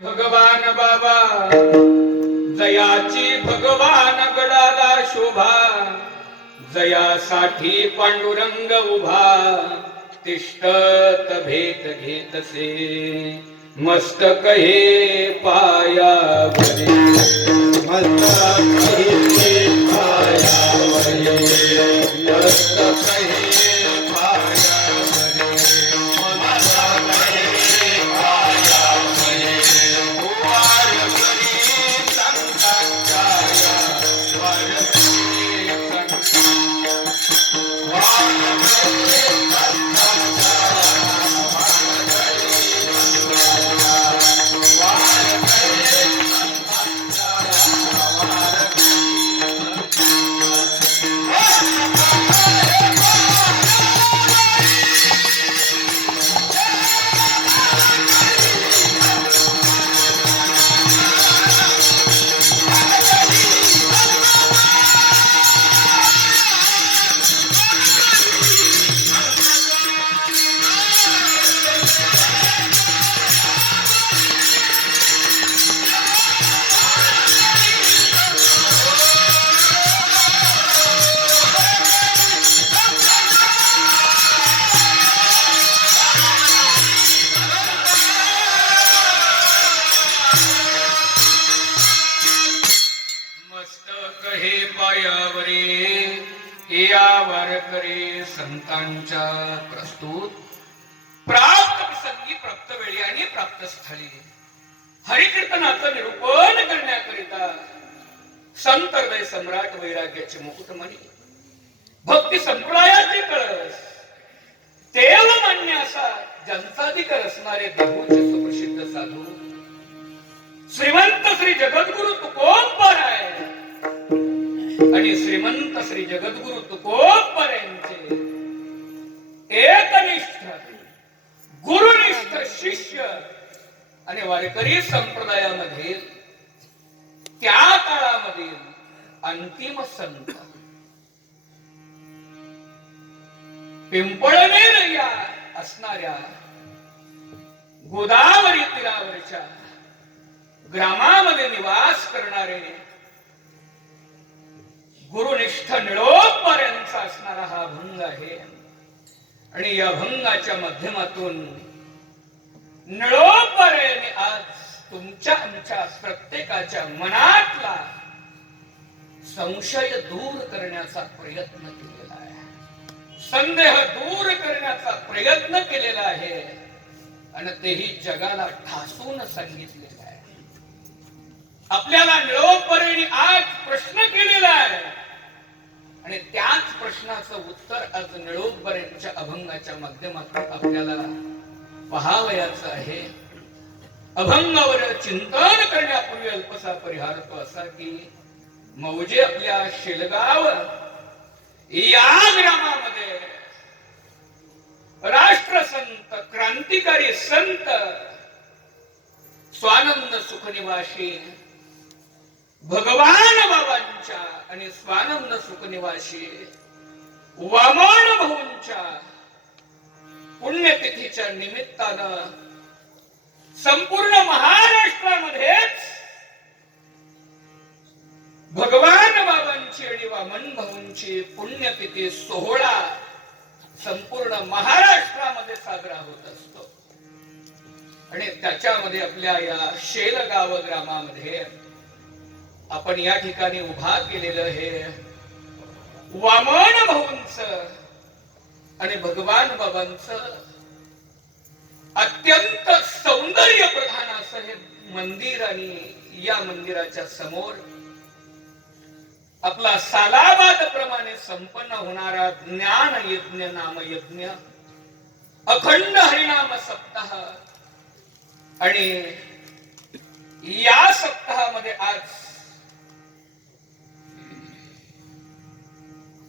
भगवान बाबा जयाची भगवान गडाला शोभा, जयासाठी पांडुरंग उभा, तिष्ठत भेट घेतसे मस्तक हे पायावरी, मस्तक हे पायावरी, मस्तक हे पायावरी, मस्तक हे पायावरी, वारकरी संतांच्या वारकरी या वारकरी संतांच्या प्रस्तुत प्राप्त प्रसंगी, प्राप्त वेळी आणि प्राप्त स्थळी हरिकीर्तनाचं निरूपण करण्याकरिता संत हृदय सम्राट वैराग्याचे मुकुटमणी, भक्ती संप्रदायाचे कळस, देव मान्य असा ज्यांचाधिकार असणारे देहूचे सुप्रसिद्ध साधू श्रीमंत श्री जगद्गुरु तुकोबराय आणि श्रीमंत श्री जगद्गुरु तुकोबरायांचे एकनिष्ठ गुरुनिष्ठ शिष्य आणि वारकरी संप्रदायामध्ये त्या काळामधील अंतिम संत पिंपळनेर या असणाऱ्या गोदावरी तीरावरच्या ग्रामामध्ये निवास करणारे गुरुनिष्ठ निळोबरायांचा असणारा हा अभंग आहे. आणि या अभंगाच्या माध्यमातून निळोबरायांनी आज तुमच्या आमच्या प्रत्येकाच्या मनातला संशय दूर करण्याचा प्रयत्न केलेला आहे, संदेह दूर करण्याचा प्रयत्न केलेला आहे आणि तेही जगाला ठासून सांगितलेलं आहे. आपल्याला निळोबरायांनी आज प्रश्न केलेला आहे आणि त्याच प्रश्नाचं उत्तर आज निळोबरायांच्या अभंगाच्या माध्यमातून आपल्याला पहावयाचं आहे. अभंगावर चिंतन करण्यापूर्वी अल्पसा परिहार तो असा की मौजे आपल्या शेलगाव या ग्रामामध्ये राष्ट्रसंत क्रांतिकारी संत स्वानंद सुखनिवासी भगवान बाबांच्या आणि स्वानंद सुखनिवासी वामन भाऊंच्या पुण्यतिथीच्या निमित्तानं संपूर्ण महाराष्ट्रामध्येच भगवान बाबांची आणि वामन भाऊंची पुण्यतिथी सोहळा संपूर्ण महाराष्ट्रामध्ये साजरा होत असतो. आणि त्याच्यामध्ये आपल्या या शेलगाव ग्रामामध्ये आपण या ठिकाणी उभा केलेलं हे वामन भाऊंचं आणि भगवान बाबांचं अत्यंत सौंदर्य प्रधान असं हे मंदिर आणि या मंदिराच्या समोर आपला सालाबाद प्रमाणे संपन्न होणारा ज्ञान यज्ञ नाम यज्ञ, अखंड हरिनाम सप्ताह आणि या सप्ताहामध्ये आज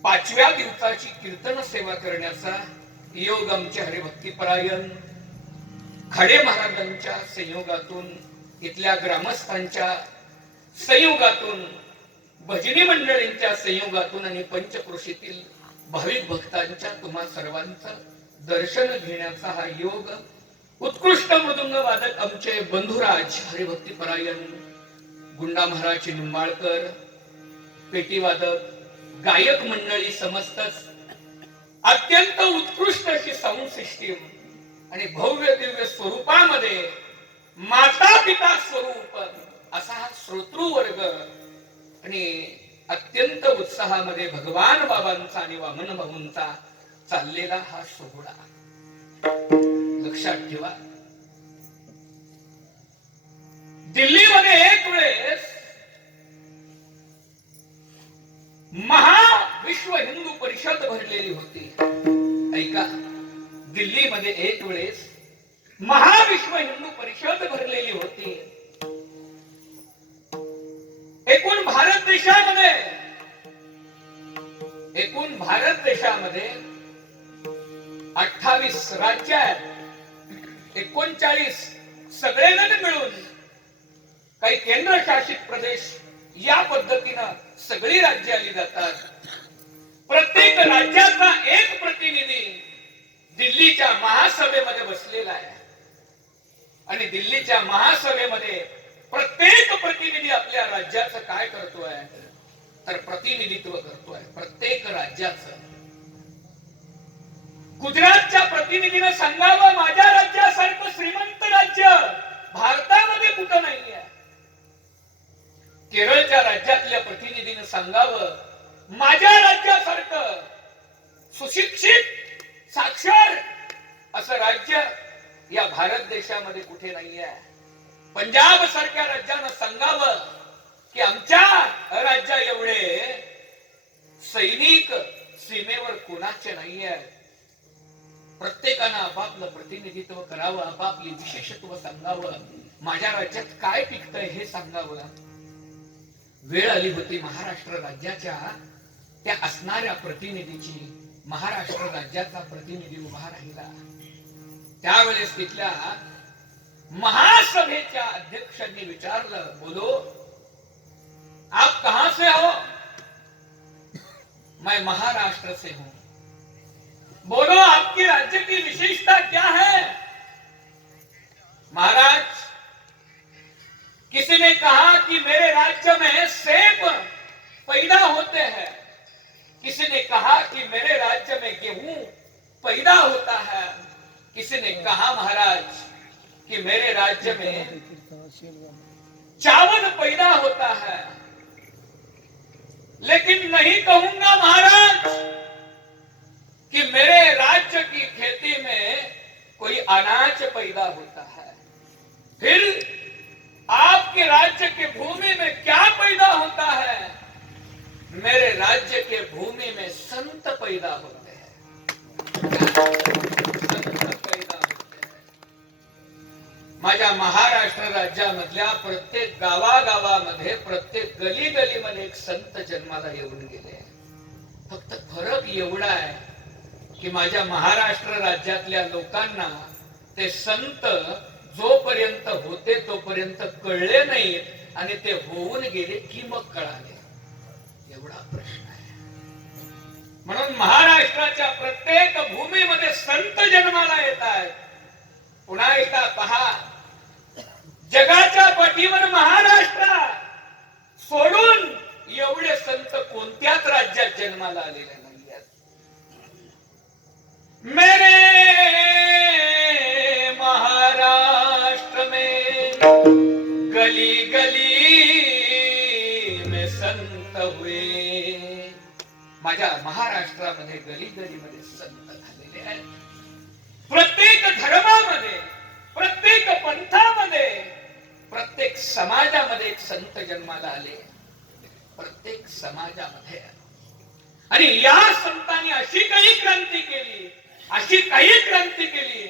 5व्या दिवसाची कीर्तन सेवा करण्याचा योग आमचे हरिभक्तीपरायण खाडे महाराजांच्या संयोगातून, इथल्या ग्रामस्थांच्या संयोगातून, भजनी मंडळींच्या संयोगातून आणि पंचक्रोशीतील भाविक भक्तांच्या तुम्हा सर्वांचं दर्शन घेण्याचा हा योग उत्कृष्ट मृदुंग वादक आमचे बंधुराज हरिभक्ती परायण गुंडा महाराज निंबाळकर, पेटी वादक, गायक मंडळी समस्तच अत्यंत उत्कृष्ट अशी साऊंड सिस्टीम आणि भव्य दिव्य स्वरूपामध्ये माता पिता स्वरूप असा हा श्रोतृ वर्ग आणि अत्यंत उत्साहामध्ये भगवान बाबांचा आणि वामन भाऊंचा चाललेला हा सोहळा लक्षात ठेवा. दिल्लीमध्ये एक वेळेस विश्व हिंदू परिषद भरलेली होती. ऐका, दिल्लीमध्ये एक वेळेस विश्व हिंदू परिषद भरलेली होती. एकूण भारत देशामध्ये 28 राज्य आहेत, 39 सगळेजण मिळून काही केंद्रशासित प्रदेश या पद्धतीनं सगळी राज्य आली जातात. प्रत्येक राज्याचा एक प्रतिनिधी दिल्लीच्या महासभेमध्ये बसलेला आहे आणि दिल्लीच्या महासभेमध्ये प्रत्येक प्रतिनिधी आपल्या राज्याचं काय करतोय तर प्रतिनिधित्व करतोय प्रत्येक राज्याचं. गुजरातच्या प्रतिनिधीने सांगावं माझ्या राज्यासारखं श्रीमंत राज्य भारतामध्ये कुठं नाहीये. केरळच्या राज्यातल्या प्रतिनिधीने सांगावं माझ्या राज्यासारखं सुशिक्षित साक्षर असं राज्य या भारत देशामध्ये कुठे नाहीये. पंजाब सारख्या राज्यानं सांगावं की आमच्या राज्या एवढे सैनिक सीमेवर कोणाचे नाहीये. प्रत्येकानं आपापलं प्रतिनिधित्व करावं, आपापली विशेषत्व सांगावं, माझ्या राज्यात काय पिकतंय हे सांगावं. वेळ आली होती महाराष्ट्र राज्याच्या त्या असणाऱ्या प्रतिनिधीची. महाराष्ट्र राज्याचा प्रतिनिधी उभा राहिला. त्यावेळेस तिथल्या महासभेच्या अध्यक्षांनी विचारलं, बोलो आप कहां से हो? मैं महाराष्ट्र से हूं. बोलो आपकी राज्य की विशेषता क्या है? महाराज, किसी ने कहा कि मेरे राज्य में सेब पैदा होते हैं, किसी ने कहा कि मेरे राज्य में गेहूं पैदा होता है, किसी ने कहा महाराज कि मेरे राज्य में चावल पैदा होता है, लेकिन नहीं कहूंगा महाराज कि मेरे राज्य की खेती में कोई अनाज पैदा होता है. फिर आपके राज्य के भूमि में क्या पैदा होता है? मेरे राज्य के भूमि में संत पैदा होते हैं. संत पैदा होते हैं. माझ्या महाराष्ट्र राज्यामधल्या प्रत्येक गावागावामध्ये प्रत्येक गली गलीमध्ये एक संत जन्माला येऊन गेले. फक्त फरक एवढा आहे की माझ्या महाराष्ट्र राज्यातल्या लोकांना ते संत जोपर्यंत होते तोपर्यंत कळले नाहीत आणि ते होऊन गेले की मग कळाले. एवढा प्रश्न आहे. म्हणून महाराष्ट्राच्या प्रत्येक भूमीमध्ये संत जन्माला येत आहेत. पुन्हा एकदा पहा, जगाच्या पाठीवर महाराष्ट्र सोडून एवढे संत कोणत्याच राज्यात जन्माला आलेले नाहीत. मेरे महाराष्ट्र में गली गली में संत हुए. माझ्या महाराष्ट्रामध्ये गली गलीमध्ये संत झालेले आहेत. प्रत्येक धर्मामध्ये, प्रत्येक पंथामध्ये, प्रत्येक समाजामध्ये एक संत जन्माला आले. प्रत्येक समाजामध्ये. आणि या संतांनी अशी काही क्रांती केली, अशी काही क्रांती केली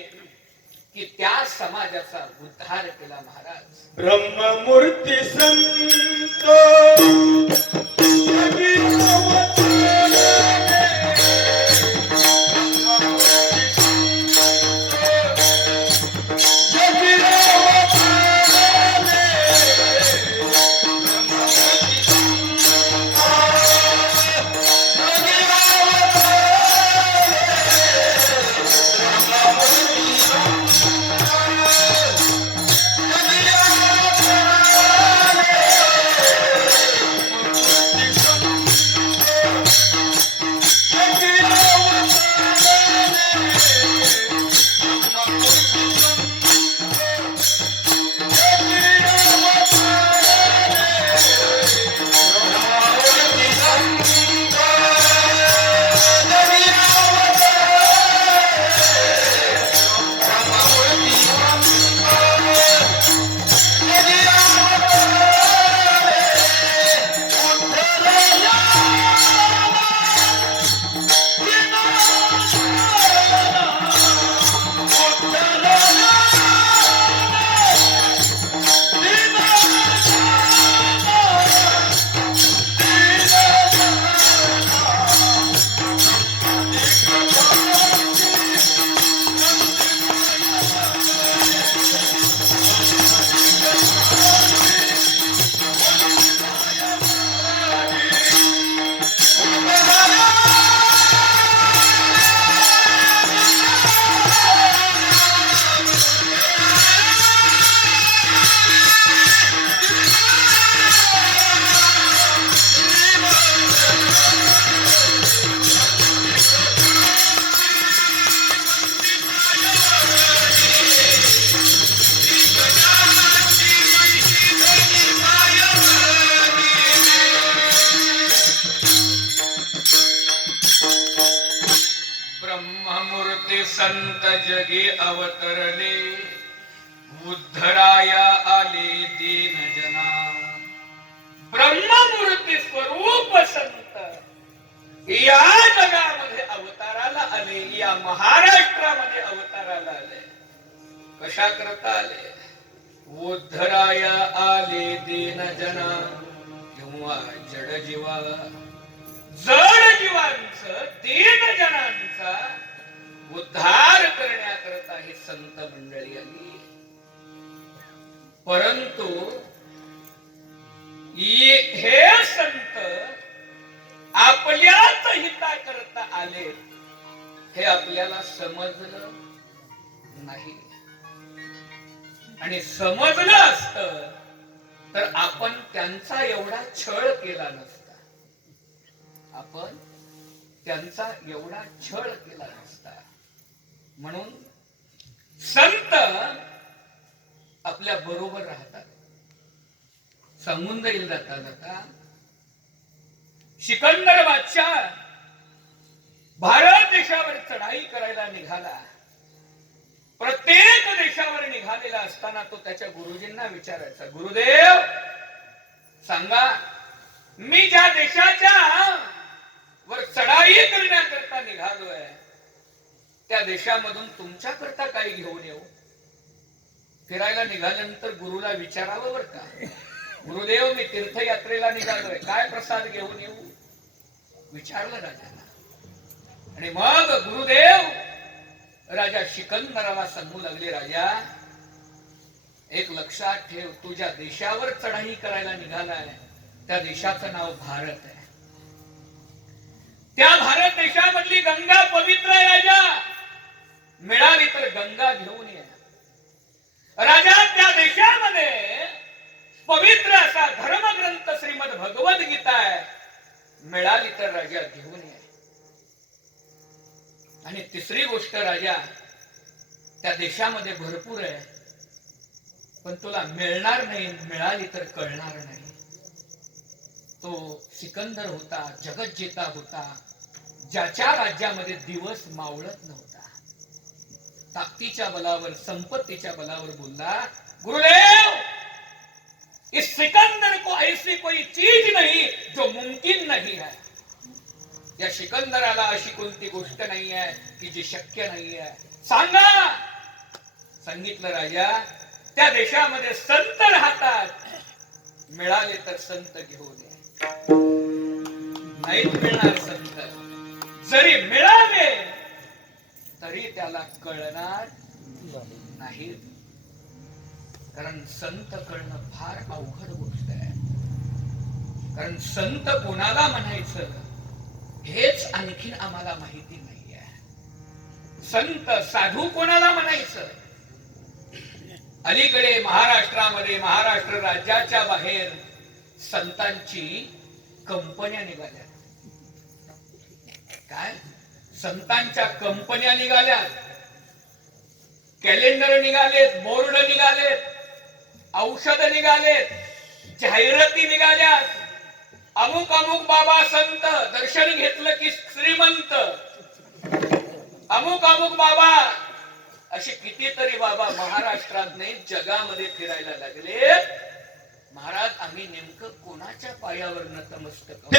की त्या समाजाचा उद्धार केला. महाराज ब्रह्ममूर्ती संत संत जगी अवतरले, उद्धराया आले दीन जना. ब्रह्ममूर्ती स्वरूप संत या जगामध्ये अवताराला आले, या महाराष्ट्रामध्ये अवताराला आले. कशा करता आले? उद्धराया आले दीन जना, किंवा जड जीवा, जड जीवांचं, दीन जनांचा उद्धार करण्याकरता ही संत मंडळी आली. परंतु हे संत आपल्याच हिताकरता आले हे आपल्याला समजलं नाही. आणि समजलं असतं तर आपण त्यांचा एवढा छळ केला नसता. आपण त्यांचा एवढा छळ केला नसता. म्हणून संत आपल्या बरोबर राहतात. सांगून जाईल जाता जाता, सिकंदर बादशाह भारत देशावर चढाई करायला निघाला. प्रत्येक देशावर निघालेला असताना तो त्याच्या गुरुजींना विचारायचा, गुरुदेव सांगा, मी ज्या देशाच्या वर चढाई करण्याकरता निघालोय त्या देशामधून तुमच्याकरता काही घेऊन येऊ. फिरायला निघाल्यानंतर गुरुला विचारावं बर का, गुरुदेव मी तीर्थयात्रेला निघालोय, काय प्रसाद घेऊन येऊ? विचारलं राजाला. आणि मग गुरुदेव राजा सिकंदराला सांगू लागले, राजा एक लक्षात ठेव, तुझ्या देशावर चढाई करायला निघालाय त्या देशाचं नाव भारत आहे. त्या भारत देशामधली गंगा पवित्र आहे. राजा मिळाली तर गंगा घेऊन ये. राजा त्या देशामध्ये पवित्र असा धर्मग्रंथ श्रीमद भगवद्गीता आहे, मिळाली तर राजा घेऊन ये. आणि तिसरी गोष्ट, राजा त्या देशामध्ये भरपूर आहे पण तुला मिळणार नाही, मिळाली तर कळणार नाही. तो सिकंदर होता, जगज्जेता होता, ज्याच्या राज्यामध्ये दिवस मावळत नव्हता. ताकदीच्या बलावर, संपत्तीच्या बलावर बोलला, गुरुदेव इस सिकंदर को ऐसी कोई चीज नहीं जो मुमकिन नहीं है. या सिकंदराला अशी कोणती गोष्ट नाही आहे की जी शक्य नाही आहे, सांगा. सांगितलं, राजा त्या देशामध्ये संत राहतात, मिळाले तर संत घेऊन ये. नाहीत मिळणार संत, जरी मिळाले तरी त्याला कळणार नाही. कारण संत कळणं फार अवघड गोष्ट आहे. कारण संत कोणाला म्हणायचं हेच आणखीन आम्हाला माहिती नाहीये. संत साधू कोणाला म्हणायचं? अलीकडे महाराष्ट्रामध्ये, महाराष्ट्र राज्याच्या बाहेर संतांची कंपन्या निघाल्या. काय? संतांच्या कंपन्या निघाल्यात, कॅलेंडर निघालेत, बोर्ड निघालेत, औषध निघालेत, जाहिराती निघाल्यात. अमुक अमुक बाबा संत, दर्शन घेतलं की श्रीमंत. अमुक अमुक बाबा, असे कितीतरी बाबा महाराष्ट्रात नाही जगामध्ये फिरायला लागले. महाराज आम्ही नेमकं कोणाच्या पायावर नतमस्तक आहोत?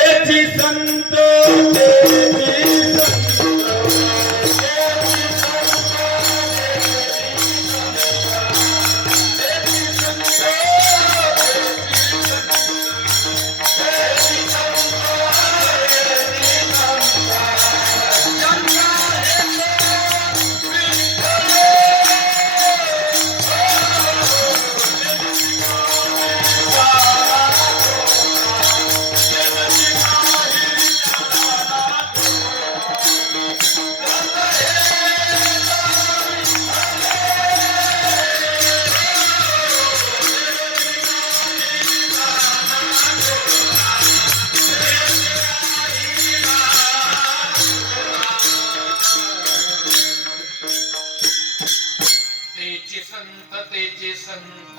तेची संत, तेचे संत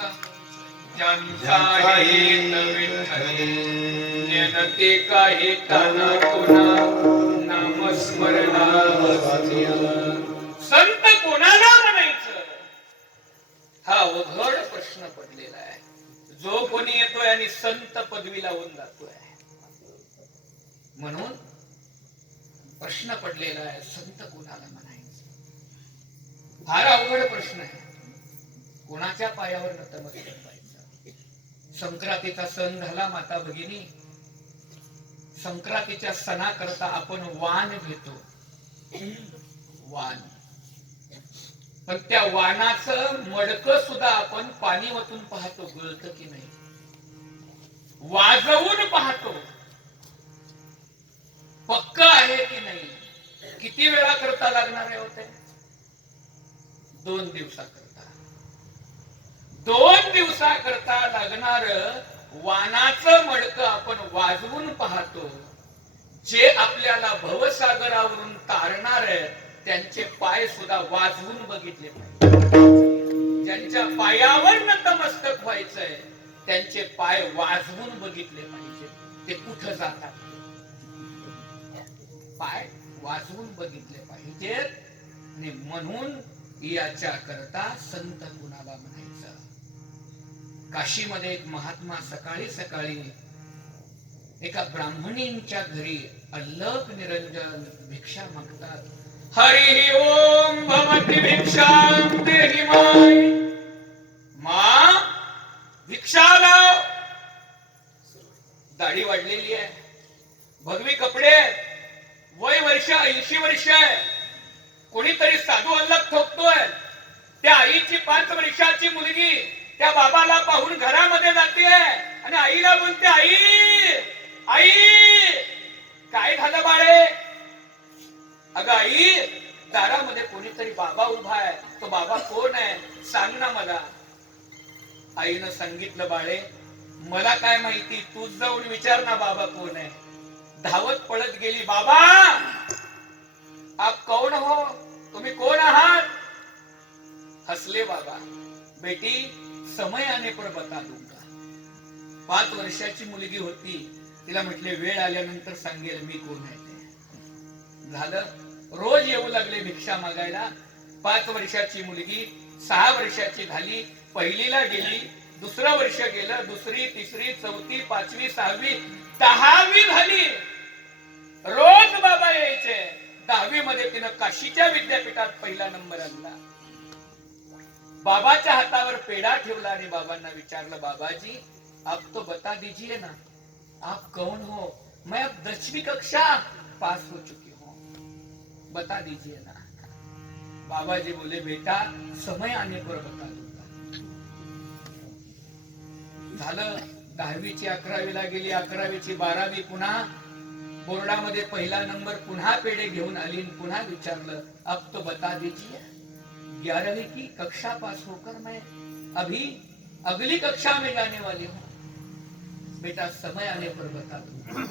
त्यांचा हेत विठ्ठल, नेनते काही ताना तुना नामस्मरणा. संत कोणाला म्हणायचं, हा अवघड प्रश्न पडलेला आहे. जो कोणी येतोय आणि संत पदवी लावून जातोय, म्हणून प्रश्न पडलेला आहे, संत कोणाला म्हणायचं. फार अवघड प्रश्न आहे. कोणाच्या पायावर नतमस्तक व्हायचं. संक्रांतीचा सण झाला माता भगिनी. संक्रांतीच्या सणाकरता आपण वाण घेतो, वाण. पण त्या वाणाचं मडकं सुद्धा आपण पाणी वतून पाहतो, गळतं की नाही. वाजवून पाहतो, पक्क आहे की नाही. किती वेळा करता लागणार आहे होते? 2 दिवसाकरता. 2 दिवसाकरता लागणार वाणाचं मडकं आपण वाजवून पाहतो. जे आपल्याला भवसागरावरून तारणार आहे त्यांचे पाय सुद्धा वाजवून बघितले पाहिजे. ज्यांच्या पायावर नतमस्तक व्हायचंय त्यांचे पाय वाजवून बघितले पाहिजे. ते कुठं जातात, पाय वाजवून बघितले पाहिजेत. आणि म्हणून याच्या करता संत कुणाला म्हणायचं. काशीमध्ये एक महात्मा सकाळी सकाळी एका ब्राह्मणींच्या घरी अल्लक निरंजन भिक्षा मागतात. हरी ओम भवती भिक्षां देहि माय. मा भिक्षा लाव. दाढी वाढलेली आहे, भगवी कपडे, वय वर्ष 80 वर्ष आहे. कोणीतरी साधू अल्लक ठोकतोय. त्या आईची 5 वर्षाची मुलगी त्या बाबाला पाहून घरामध्ये जाते आणि आईला बोलते, आई आई काय झालं बाळे. अगं आई, दारामध्ये कोणीतरी बाबा उभा आहे. तो बाबा कोण आहे सांग ना मला. आईनं सांगितलं, बाळे मला काय माहिती, तूच जाऊन विचार ना बाबा कोण आहे. धावत पळत गेली. बाबा आप कौन हो, तुम्ही कोण आहात. हसले बाबा. बेटी समय आने पर बता दूंगा. 5 वर्षाची मुलगी होती. तिला म्हटले वेळ आल्यानंतर सांगेल मी कोण आहे ते. झालं. रोज येऊ लागले भिक्षा मागायला. 5 वर्षाची मुलगी 6 वर्षाची झाली. पहिलीला गेली. 2रं वर्ष गेलं. 2री, 3री, 4थी, 5वी, 6वी, 10वी झाली. रोज बाबा यायचे. 10वी मध्ये तिनं काशीच्या विद्यापीठात पहिला नंबर आणला. बाबाच्या हातावर पेढा ठेवला आणि बाबांना विचारलं, बाबाजी आप तो बता दीजिए ना, आप कौन हो. मैं अब 10वीं कक्षा पास हो चुकी हूँ, बता दीजिए ना. बाबाजी बोले, बेटा समय आने पर बता दूंगा. झालं. 10वीची 11वीला गेली. 11वीची 12वी. पुन्हा बोर्डामध्ये पहिला नंबर. पुन्हा पेढे घेऊन आली. पुन्हा विचारलं, अब तो बता दीजिए. 11वीं की कक्षा पास होकर मैं अभी अगली कक्षा में जाने वाली हूँ, बेटा समय आने पर बता दूंगा.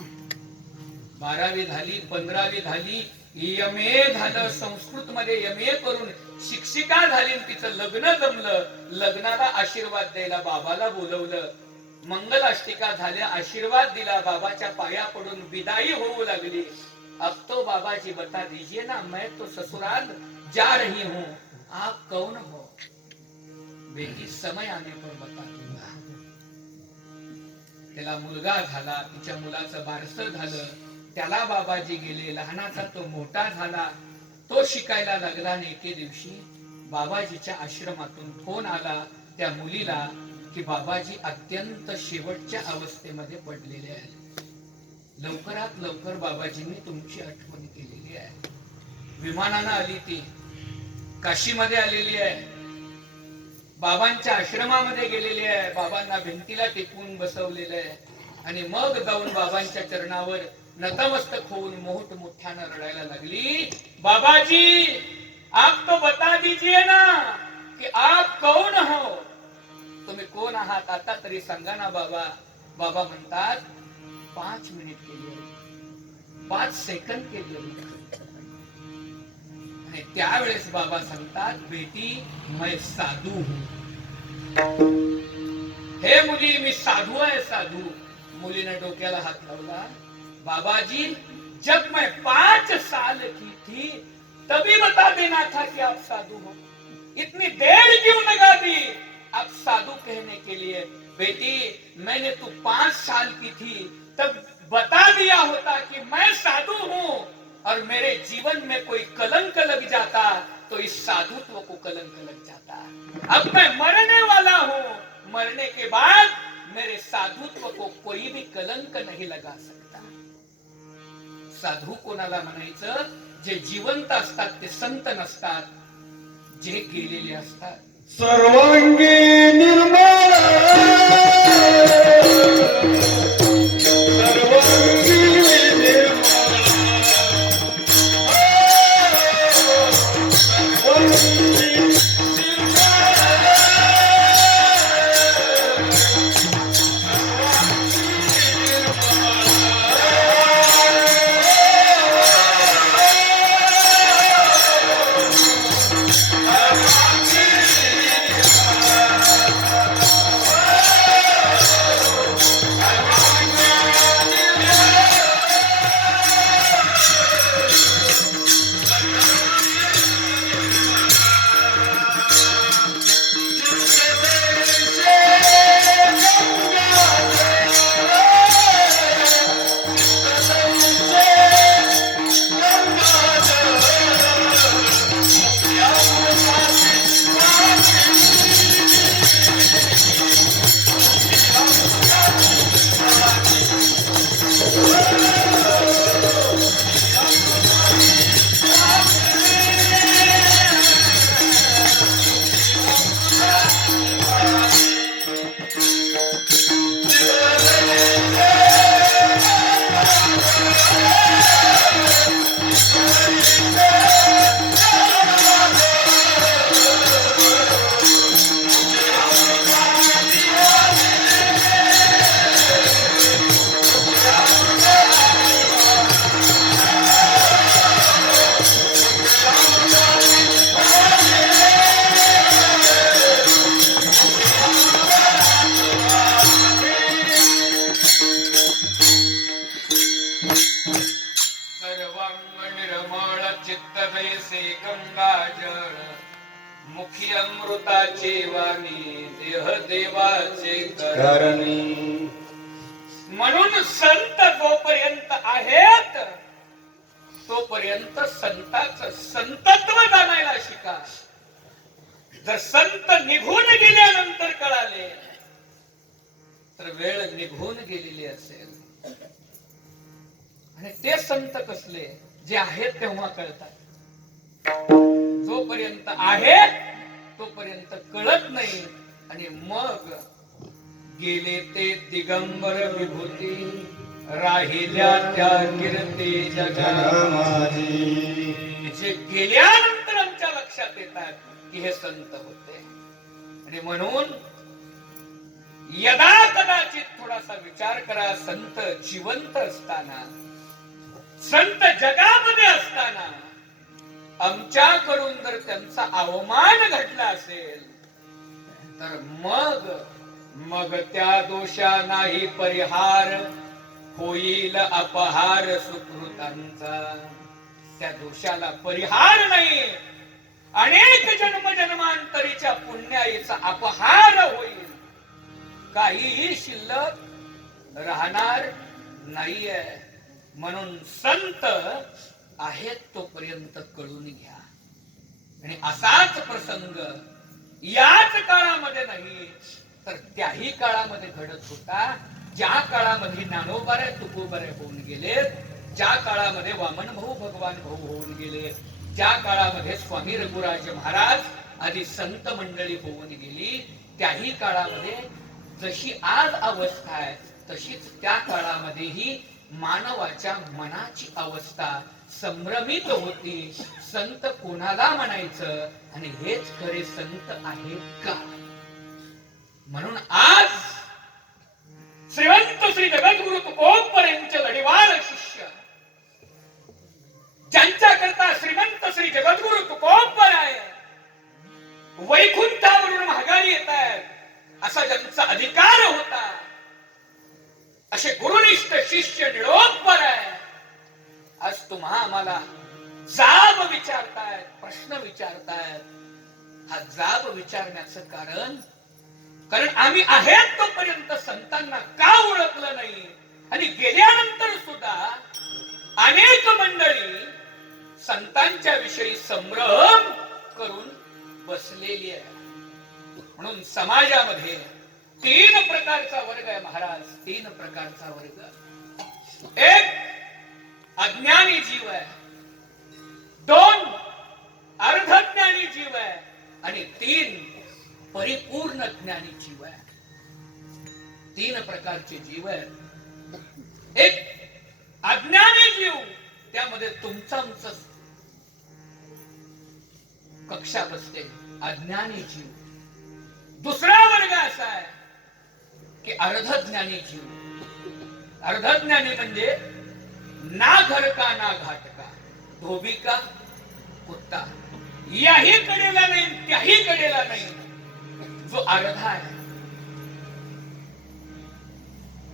12वी झाली. 15वी झाली. MA झालं. संस्कृत मध्ये MA करून शिक्षिका झाली. तिचं लग्न जमलं. लग्नाला आशीर्वाद द्यायला बाबाला बोलवलं. मंगलाष्टिका झाल्या. आशीर्वाद दिला. बाबाच्या पाया पडून विदाई होऊ लागली. अब तो बाबाजी बता दीजिए ना, मैं तो ससुराल जा रही हूँ, आप कौन हो. बेटी समय आने पर बता दूंगा. त्याला मुलगा झाला. तिच्या मुलाचं बारसं झालं. त्याला बाबाजी गेले. लहानाचा तो मोठा झाला. तो शिकायला लागला. आणि एके दिवशी बाबाजीच्या आश्रमातून फोन आला त्या मुलीला की बाबाजी अत्यंत शेवटच्या अवस्थेमध्ये पडलेले आहेत. लवकरात लवकर बाबाजींनी तुमची आठवण केलेली आहे. विमानानं आली. ती काशीमध्ये आलेली आहे. बाबांच्या आश्रमामध्ये गेलेली आहे. बाबांना भिंतीला टेकवून बसवलेलं आहे. आणि मग जाऊन बाबांच्या चरणावर नतमस्तक होऊन मोठमोठ्यानं रडायला लागली. बाबाजी आप तो बता दीजिए ना कि आप कौन हो, तुम्ही कोण आहात आता तरी सांगा ना बाबा. बाबा म्हणतात, 5 मिनिट केली, 5 सेकंद केली. आणि त्यावेळेस बाबा सांगतात, बेटी मैं साधू हूं. हे मुली मी साधू आहे, साधू. मुलीने डोक्याला हात लावला. बाबाजी जब मैं 5 साल की थी तभी बता देना था कि आप साधु हो। इतनी देर क्यों लगा दी आप साधु कहने के लिए? बेटी, मैंने तू 5 साल की थी तब बता दिया होता कि मैं साधु हूं, और मेरे जीवन में कोई कलंक लग जाता तो इस साधुत्व को कलंक लग जाता। अब मैं मरने वाला हूं, मरने के बाद मेरे साधुत्व को कोई भी कलंक नहीं लगा सकता। साधू कोणाला म्हणायचं? जे जिवंत असतात ते संत नसतात, जे गेलेले असतात। सर्वांगी निर्मळ सर्वांगी निर्मळ मुखी अमृताची वाणी, देह देवाचे करणी। म्हणून संत जोपर्यंत आहेत तोपर्यंत संताचं संतत्व जाणायला शिका। जर संत निघून गेल्यानंतर कळाले तर वेळ निघून गेलेली असेल। आणि ते संत कसले? जे आहेत तेव्हा कळतात। जोपर्यंत आहेत तोपर्यंत कळत नाही, आणि मग गेले ते दिगंबर विभूती, राहिल्या त्या कीर्ती जगमाजी। जे गेल्यानंतर आमच्या लक्षात येतात की हे संत होते। आणि म्हणून यदा कदाचित थोडासा विचार करा, संत जिवंत असताना, संत जगामध्ये असताना आमच्याकडून जर त्यांचा अवमान घडला असेल तर मग त्या दोषा नाही परिहार, होईल अपहार सुकृतांचा। त्या दोषाला परिहार नाही, अनेक जन्मजन्मांतरीच्या पुण्याईचा अपहार होईल, काहीही शिल्लक राहणार नाहीये। म्हणून संत आहेत तोपर्यंत कळून घ्या। आणि असाच प्रसंग याच काळामध्ये नाही तर त्याही काळामध्ये घडत होता, ज्या काळामध्ये ज्ञानोबाऱ्या तुकोबाऱ्या होऊन गेले, ज्या काळामध्ये वामन भाऊ भगवान भाऊ होऊन गेले, ज्या काळामध्ये स्वामी रघुराज महाराज आदी संत मंडळी होऊन गेली, त्याही काळामध्ये जशी आज अवस्था आहे तशीच त्या काळामध्येही मानवाच्या मनाची अवस्था संभ्रमित होती। संत कोणाला म्हणायचं आणि हेच खरे संत आहेत का? म्हणून आज श्रीमंत श्री जगद्गुरु तुकोबरायांचे लढीवार शिष्य, ज्यांच्याकरता श्रीमंत श्री जगद्गुरु तुकोबराय वैकुंठावरून माघारी येत आहेत असा ज्यांचा अधिकार होता, असे गुरुनिष्ठ शिष्य निळोपराय आज तुम्हा आम्हाला जाब विचारतायत, प्रश्न विचारतायत. हा जाब विचारण्याचं कारण आम्ही आहेत तोपर्यंत संतांना का ओळखलं नाही, आणि गेल्यानंतर सुद्धा अनेक मंडळी संतांच्या विषयी संभ्रम करून बसलेली आहे. म्हणून समाजामध्ये 3 प्रकारचा वर्ग आहे महाराज, 3 प्रकारचा वर्ग. एक अज्ञानी जीव आहे, 2 अर्धज्ञानी जीव आहे, आणि 3 परिपूर्ण ज्ञानी जीव आहे. 3 प्रकारचे जीव आहेत. एक अज्ञानी जीव, त्यामध्ये तुमचा कक्षा बसते, अज्ञानी जीव. दुसरा वर्ग असा आहे की अर्धज्ञानी जीव. अर्धज्ञानी म्हणजे ना घर का ना घाट का, धोबी का कुत्ता, याही कडेला नाही त्याही कडेला नाही, जो अर्धा आहे.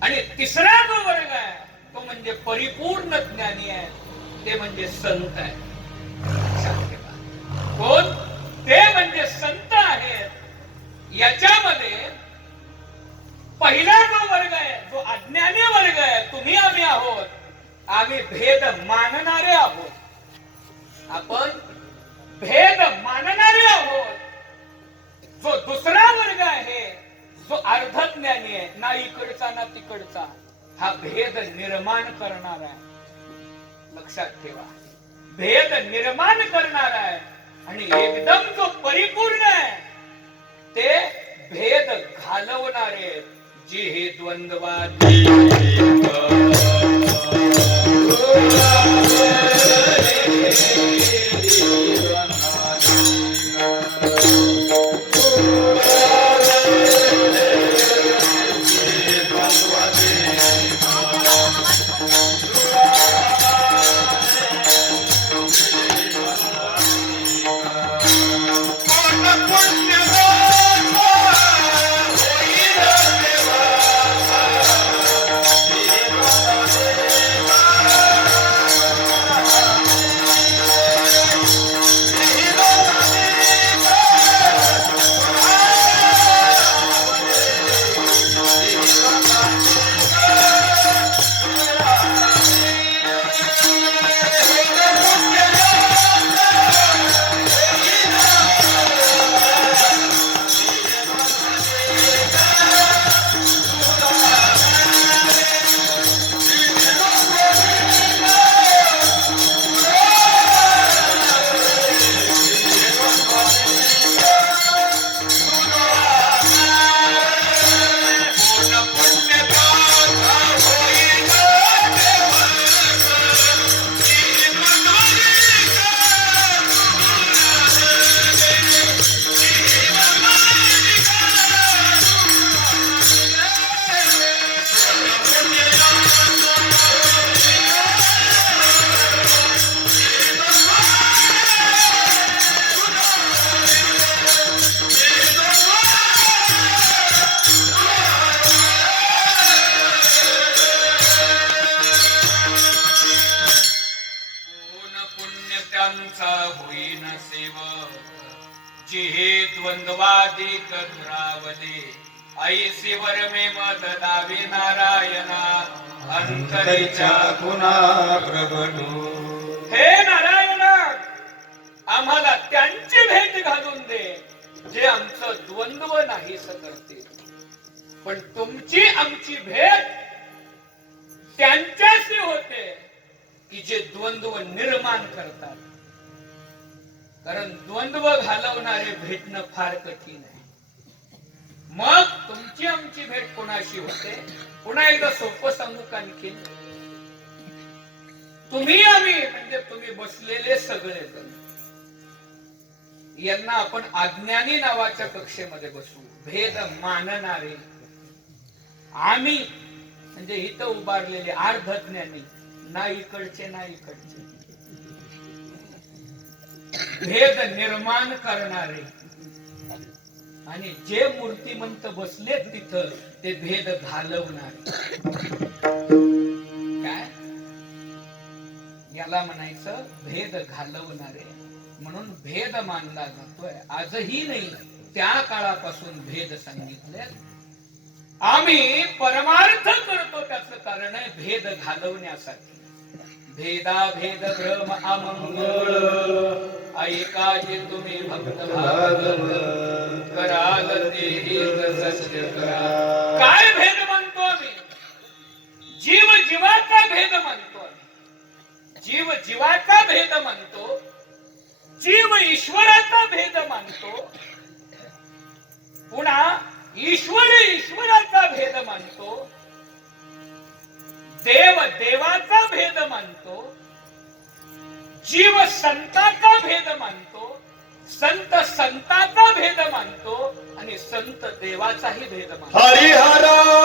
आणि तिसरा जो वर्ग आहे तो म्हणजे परिपूर्ण ज्ञानी आहे, ते म्हणजे संत आहे. कोण ते? म्हणजे संत आहेत. याच्यामध्ये पहिला जो वर्ग आहे, जो अज्ञानी वर्ग आहे, तुम्ही आम्ही आहोत, आम्ही भेद मानणारे आहोत. आपण भेद मानणारे आहोत. जो दुसरा वर्ग आहे, जो अर्धज्ञानी आहे, ना इकडचा ना तिकडचा, हा भेद निर्माण करणार आहे. लक्षात ठेवा, भेद निर्माण करणार आहे. आणि एकदम जो परिपूर्ण आहे, ते भेद घालवणारे, जे हे द्वंद्वादी. द्वंद्वादिक दुरावले, ऐसी वरमे मत दावी नारायणा, अंतरीच्या गुणा प्रगटू. हे नारायणा, आम्हाला त्यांची भेट घालून दे जे आमचं द्वंद्व नाहीस करते. पण तुमची आमची भेट त्यांच्याशी होते की जे द्वंद्व निर्माण करतात. कारण द्वंद्व घालवणारे भेटणं फार कठीण आहे. मग तुमची आमची भेट कोणाशी होते? पुन्हा एकदा सोपं सांगू का आणखीन? तुम्ही आम्ही म्हणजे तुम्ही बसलेले सगळे जण, यांना आपण अज्ञानी नावाच्या कक्षेमध्ये बसवू. भेद मानणारे. आम्ही म्हणजे इथं उभारलेले अर्धज्ञानी, ना इकडचे ना इकडचे, भेद निर्माण करणारे. आणि जे मूर्तिमंत बसले तिथं ते भेद घालवणारे. काय याला म्हणायचं भेद घालवणारे. म्हणून भेद मानला जातोय आजही नाही, त्या काळापासून भेद सांगितले. आम्ही परमार्थ करतो त्याचं कारण आहे भेद घालवण्यासाठी. भेदा भेद भ्रम अमंगळ ऐकाजे तुम्ही भक्त भागवत कराल तेही सत्य करा. काय भेद मानतो आम्ही? जीव जीवाचा भेद मानतो आम्ही. जीव जीवाचा भेद मानतो, जीव ईश्वराचा भेद मानतो, पुन्हा ईश्वर ईश्वराचा भेद मानतो, देव देवाचा भेद मानतो, जीव संताचा भेद मानतो, संत संताचा भेद मानतो आणि संत देवाचाही भेद मानतो. हरिहरा